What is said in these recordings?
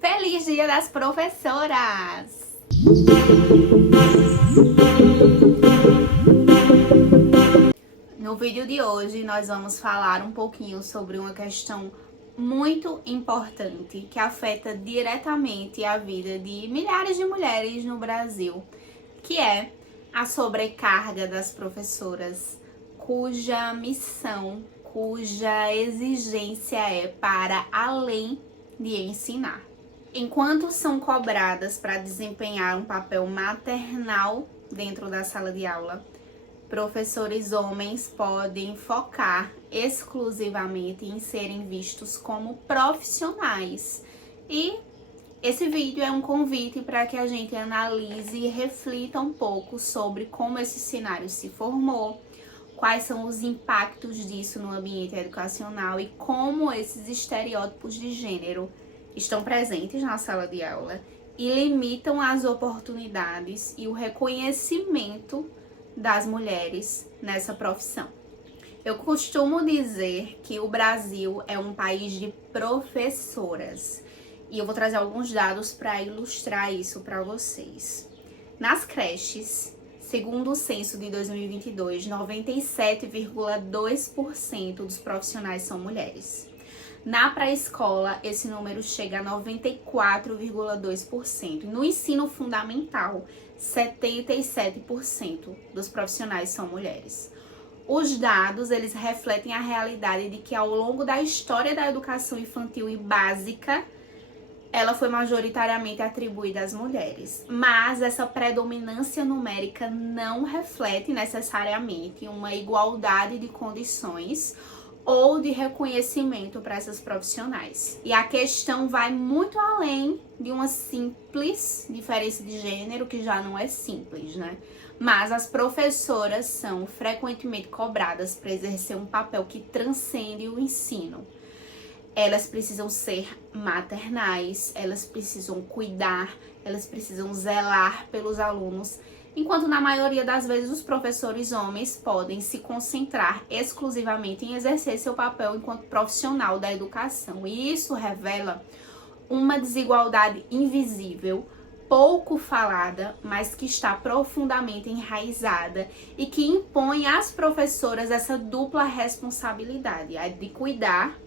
Feliz Dia das Professoras! No vídeo de hoje nós vamos falar um pouquinho sobre uma questão muito importante que afeta diretamente a vida de milhares de mulheres no Brasil, que é a sobrecarga das professoras, cuja missão, cuja exigência é para além de ensinar. Enquanto são cobradas para desempenhar um papel maternal dentro da sala de aula, professores homens podem focar exclusivamente em serem vistos como profissionais. E esse vídeo é um convite para que a gente analise e reflita um pouco sobre como esse cenário se formou, quais são os impactos disso no ambiente educacional e como esses estereótipos de gênero estão presentes na sala de aula e limitam as oportunidades e o reconhecimento das mulheres nessa profissão. Eu costumo dizer que o Brasil é um país de professoras e eu vou trazer alguns dados para ilustrar isso para vocês. Nas creches, segundo o censo de 2022, 97,2% dos profissionais são mulheres. Na pré-escola, esse número chega a 94,2%. No ensino fundamental, 77% dos profissionais são mulheres. Os dados, eles refletem a realidade de que ao longo da história da educação infantil e básica, ela foi majoritariamente atribuída às mulheres. Mas essa predominância numérica não reflete necessariamente uma igualdade de condições ou de reconhecimento para essas profissionais. E a questão vai muito além de uma simples diferença de gênero, que já não é simples, né? Mas as professoras são frequentemente cobradas para exercer um papel que transcende o ensino. Elas precisam ser maternais, elas precisam cuidar, elas precisam zelar pelos alunos, enquanto na maioria das vezes os professores homens podem se concentrar exclusivamente em exercer seu papel enquanto profissional da educação. E isso revela uma desigualdade invisível, pouco falada, mas que está profundamente enraizada e que impõe às professoras essa dupla responsabilidade, a de cuidar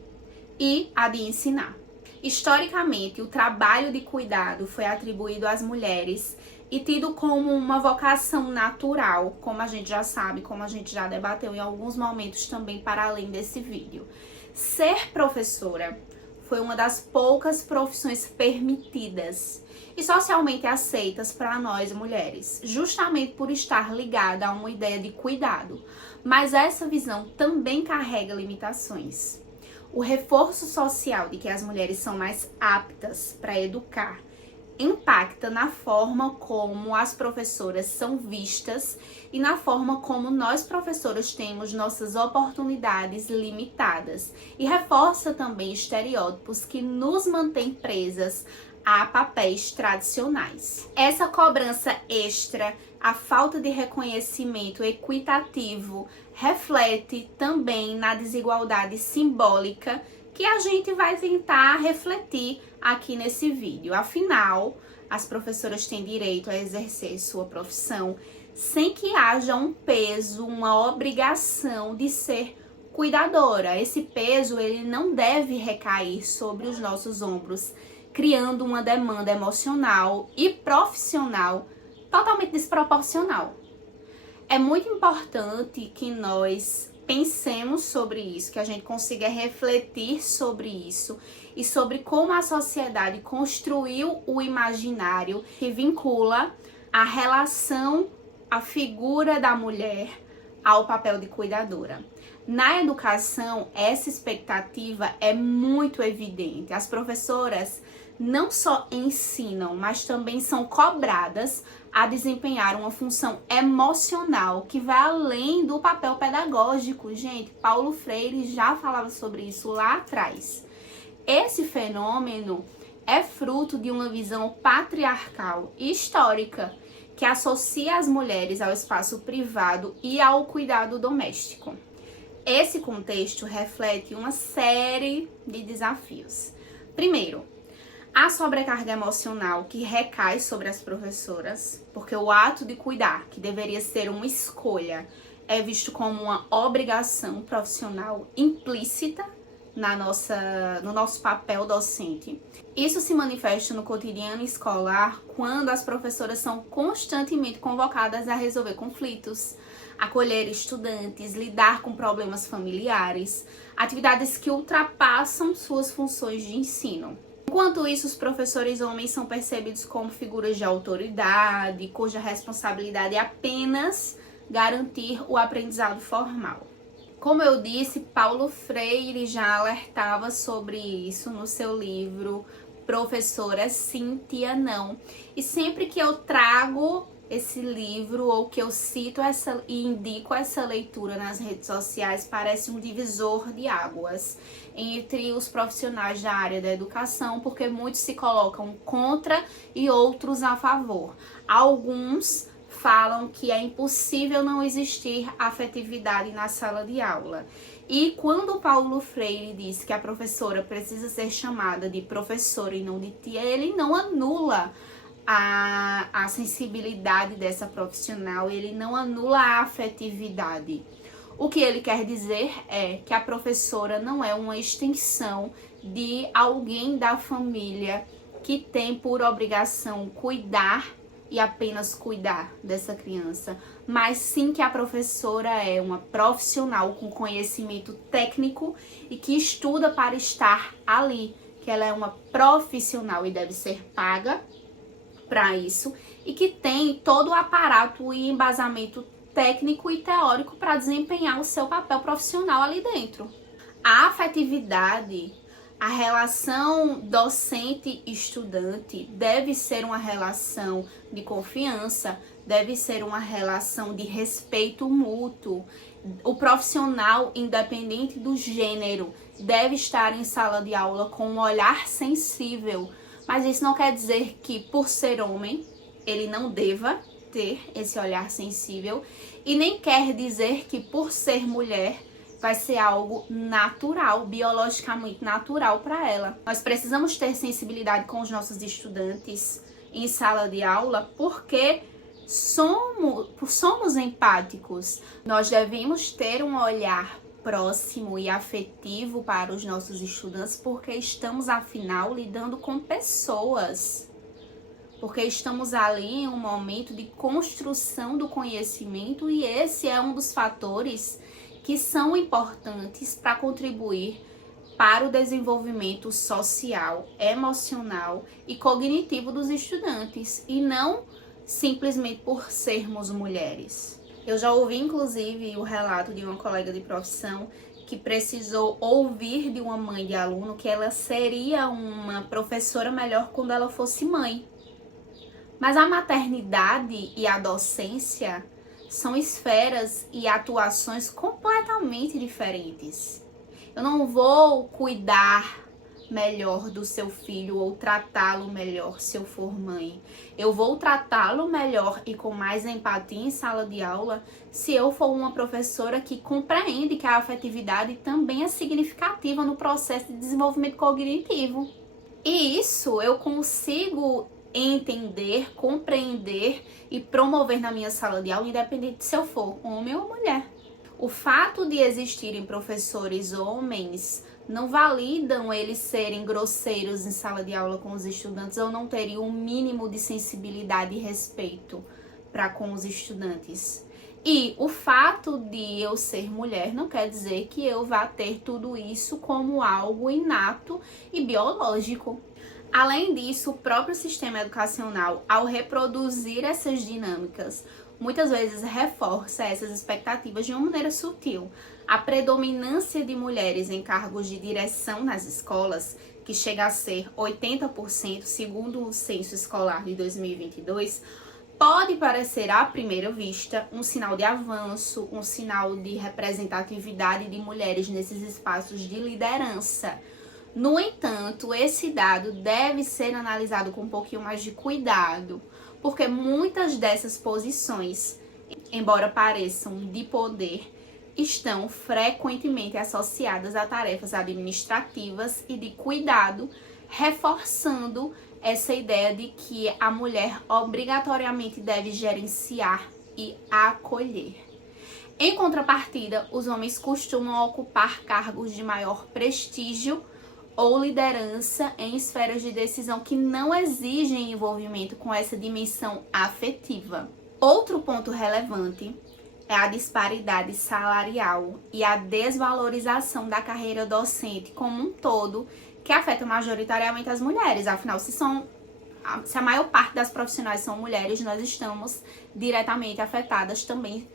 e a de ensinar. Historicamente, o trabalho de cuidado foi atribuído às mulheres e tido como uma vocação natural, como a gente já sabe, como a gente já debateu em alguns momentos também para além desse vídeo. Ser professora foi uma das poucas profissões permitidas e socialmente aceitas para nós mulheres, justamente por estar ligada a uma ideia de cuidado. Mas essa visão também carrega limitações. O reforço social de que as mulheres são mais aptas para educar impacta na forma como as professoras são vistas e na forma como nós professoras temos nossas oportunidades limitadas e reforça também estereótipos que nos mantêm presas a papéis tradicionais. Essa cobrança extra, a falta de reconhecimento equitativo, reflete também na desigualdade simbólica que a gente vai tentar refletir aqui nesse vídeo. Afinal, as professoras têm direito a exercer sua profissão sem que haja um peso, uma obrigação de ser cuidadora. Esse peso, ele não deve recair sobre os nossos ombros, criando uma demanda emocional e profissional totalmente desproporcional. É muito importante que nós pensemos sobre isso, que a gente consiga refletir sobre isso e sobre como a sociedade construiu o imaginário que vincula a relação, a figura da mulher ao papel de cuidadora. Na educação, essa expectativa é muito evidente. As professoras não só ensinam, mas também são cobradas a desempenhar uma função emocional que vai além do papel pedagógico. Gente, Paulo Freire já falava sobre isso lá atrás. Esse fenômeno é fruto de uma visão patriarcal e histórica que associa as mulheres ao espaço privado e ao cuidado doméstico. Esse contexto reflete uma série de desafios. Primeiro, A sobrecarga emocional que recai sobre as professoras, porque o ato de cuidar, que deveria ser uma escolha, é visto como uma obrigação profissional implícita no nosso papel docente. Isso se manifesta no cotidiano escolar quando as professoras são constantemente convocadas a resolver conflitos, acolher estudantes, lidar com problemas familiares, atividades que ultrapassam suas funções de ensino. Enquanto isso, os professores homens são percebidos como figuras de autoridade, cuja responsabilidade é apenas garantir o aprendizado formal. Como eu disse, Paulo Freire já alertava sobre isso no seu livro Professora Sim, Tia Não. E sempre que eu trago esse livro ou que eu cito e indico essa leitura nas redes sociais, parece um divisor de águas entre os profissionais da área da educação, porque muitos se colocam contra e outros a favor. Alguns falam que é impossível não existir afetividade na sala de aula. E quando Paulo Freire diz que a professora precisa ser chamada de professora e não de tia, ele não anula a sensibilidade dessa profissional, ele não anula a afetividade. O que ele quer dizer é que a professora não é uma extensão de alguém da família que tem por obrigação cuidar e apenas cuidar dessa criança, mas sim que a professora é uma profissional com conhecimento técnico e que estuda para estar ali, que ela é uma profissional e deve ser paga para isso, e que tem todo o aparato e embasamento técnico e teórico para desempenhar o seu papel profissional ali dentro. A afetividade, a relação docente-estudante deve ser uma relação de confiança, deve ser uma relação de respeito mútuo. O profissional, independente do gênero, deve estar em sala de aula com um olhar sensível, mas isso não quer dizer que, por ser homem, ele não deva ter esse olhar sensível, e nem quer dizer que, por ser mulher, vai ser algo natural, biologicamente natural para ela. Nós precisamos ter sensibilidade com os nossos estudantes em sala de aula, porque somos empáticos. Nós devemos ter um olhar próximo e afetivo para os nossos estudantes, porque estamos, afinal, lidando com pessoas. Porque estamos ali em um momento de construção do conhecimento, e esse é um dos fatores que são importantes para contribuir para o desenvolvimento social, emocional e cognitivo dos estudantes, e não simplesmente por sermos mulheres. Eu já ouvi, inclusive, o relato de uma colega de profissão que precisou ouvir de uma mãe de aluno que ela seria uma professora melhor quando ela fosse mãe. Mas a maternidade e a docência são esferas e atuações completamente diferentes. Eu não vou cuidar melhor do seu filho ou tratá-lo melhor se eu for mãe. Eu vou tratá-lo melhor e com mais empatia em sala de aula se eu for uma professora que compreende que a afetividade também é significativa no processo de desenvolvimento cognitivo. E isso eu consigo entender, compreender e promover na minha sala de aula, independente se eu for homem ou mulher. O fato de existirem professores homens não validam eles serem grosseiros em sala de aula com os estudantes ou não terem um mínimo de sensibilidade e respeito para com os estudantes. E o fato de eu ser mulher não quer dizer que eu vá ter tudo isso como algo inato e biológico. Além disso, o próprio sistema educacional, ao reproduzir essas dinâmicas, muitas vezes reforça essas expectativas de uma maneira sutil. A predominância de mulheres em cargos de direção nas escolas, que chega a ser 80% segundo o censo escolar de 2022, pode parecer à primeira vista um sinal de avanço, um sinal de representatividade de mulheres nesses espaços de liderança. No entanto, esse dado deve ser analisado com um pouquinho mais de cuidado, porque muitas dessas posições, embora pareçam de poder, estão frequentemente associadas a tarefas administrativas e de cuidado reforçando essa ideia de que a mulher obrigatoriamente deve gerenciar e acolher. Em contrapartida, os homens costumam ocupar cargos de maior prestígio ou liderança em esferas de decisão que não exigem envolvimento com essa dimensão afetiva. Outro ponto relevante é a disparidade salarial e a desvalorização da carreira docente como um todo, que afeta majoritariamente as mulheres. Afinal, se a maior parte das profissionais são mulheres, nós estamos diretamente afetadas também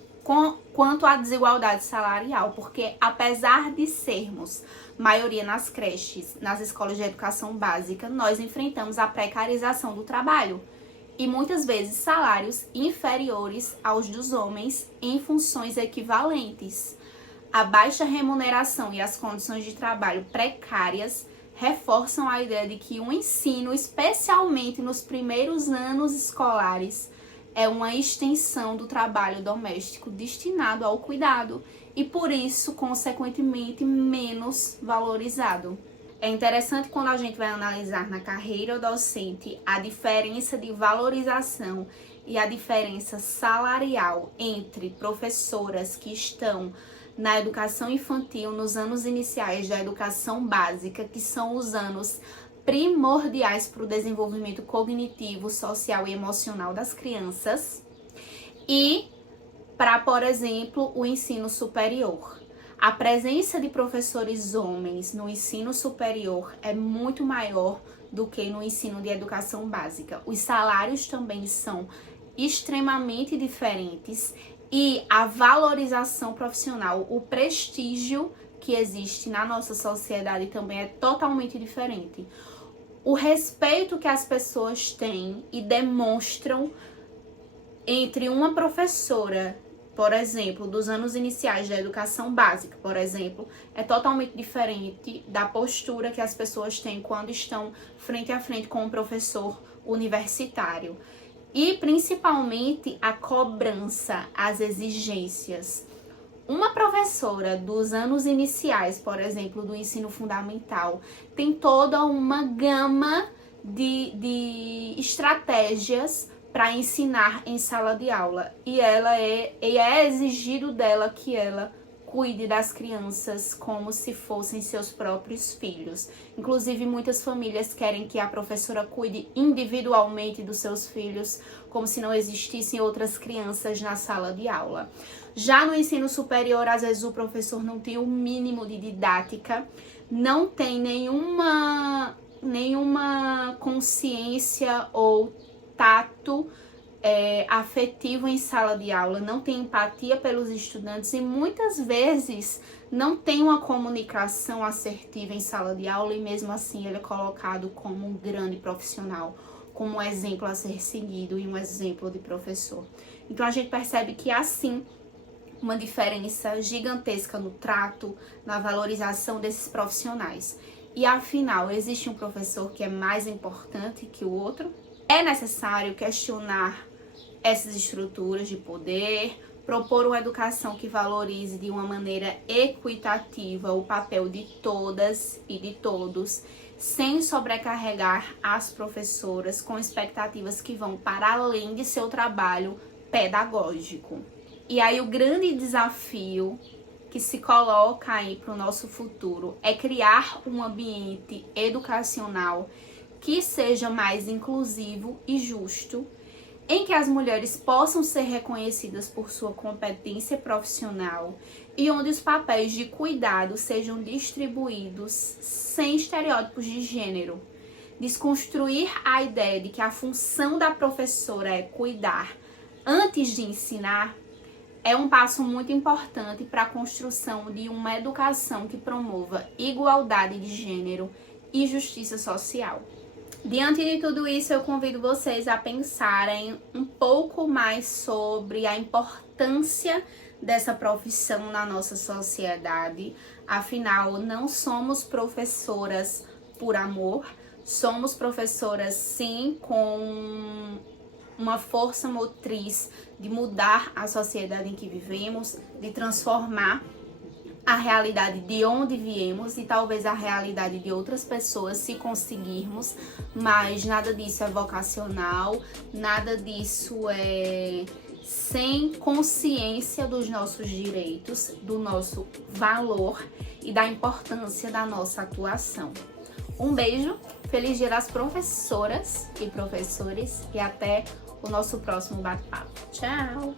quanto à desigualdade salarial, porque apesar de sermos maioria nas creches, nas escolas de educação básica, nós enfrentamos a precarização do trabalho e muitas vezes salários inferiores aos dos homens em funções equivalentes. A baixa remuneração e as condições de trabalho precárias reforçam a ideia de que o ensino, especialmente nos primeiros anos escolares, é uma extensão do trabalho doméstico destinado ao cuidado e, por isso, consequentemente, menos valorizado. É interessante quando a gente vai analisar na carreira docente a diferença de valorização e a diferença salarial entre professoras que estão na educação infantil, nos anos iniciais da educação básica, que são os anos primordiais para o desenvolvimento cognitivo, social e emocional das crianças, e para, por exemplo, o ensino superior. A presença de professores homens no ensino superior é muito maior do que no ensino de educação básica. Os salários também são extremamente diferentes e a valorização profissional, o prestígio que existe na nossa sociedade também é totalmente diferente. O respeito que as pessoas têm e demonstram entre uma professora, por exemplo, dos anos iniciais da educação básica, por exemplo, é totalmente diferente da postura que as pessoas têm quando estão frente a frente com um professor universitário. E, principalmente, a cobrança, as exigências. Uma professora dos anos iniciais, por exemplo, do ensino fundamental, tem toda uma gama de estratégias para ensinar em sala de aula. E é exigido dela que ela cuide das crianças como se fossem seus próprios filhos. Inclusive, muitas famílias querem que a professora cuide individualmente dos seus filhos, como se não existissem outras crianças na sala de aula. Já no ensino superior, às vezes o professor não tem o mínimo de didática, não tem nenhuma consciência ou tato afetivo em sala de aula, não tem empatia pelos estudantes e muitas vezes não tem uma comunicação assertiva em sala de aula e mesmo assim ele é colocado como um grande profissional, como um exemplo a ser seguido e um exemplo de professor. Então a gente percebe que assim uma diferença gigantesca no trato, na valorização desses profissionais. E afinal, existe um professor que é mais importante que o outro? É necessário questionar essas estruturas de poder, propor uma educação que valorize de uma maneira equitativa o papel de todas e de todos, sem sobrecarregar as professoras com expectativas que vão para além de seu trabalho pedagógico. E aí o grande desafio que se coloca aí para o nosso futuro é criar um ambiente educacional que seja mais inclusivo e justo, em que as mulheres possam ser reconhecidas por sua competência profissional e onde os papéis de cuidado sejam distribuídos sem estereótipos de gênero. Desconstruir a ideia de que a função da professora é cuidar antes de ensinar é um passo muito importante para a construção de uma educação que promova igualdade de gênero e justiça social. Diante de tudo isso, eu convido vocês a pensarem um pouco mais sobre a importância dessa profissão na nossa sociedade. Afinal, não somos professoras por amor, somos professoras sim com uma força motriz de mudar a sociedade em que vivemos, de transformar a realidade de onde viemos e talvez a realidade de outras pessoas, se conseguirmos, mas nada disso é vocacional, nada disso é sem consciência dos nossos direitos, do nosso valor e da importância da nossa atuação. Um beijo, feliz dia das professoras e professores e até o nosso próximo bate-papo. Tchau!